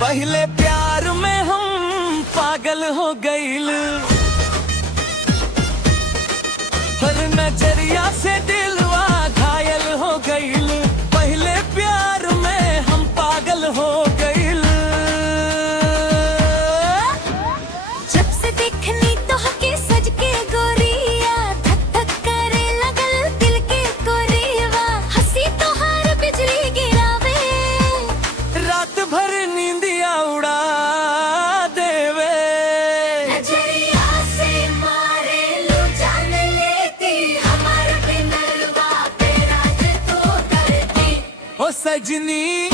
पहले प्यार में हम पागल हो गईल, हर नजरिया से दिलवा घायल हो गईल। पहले प्यार में हम पागल हो गईल। जब से देखनी तो हके सज के गोरिया, धक धक करे लगल दिल के कोरीवा। हंसी तो हर बिजली गिरावे, रात भर नींदिया उड़ा देवे। नजरिया से मारे लो जान लेती, हमारे बिनरवा पे राज तो करती। ओ सजनी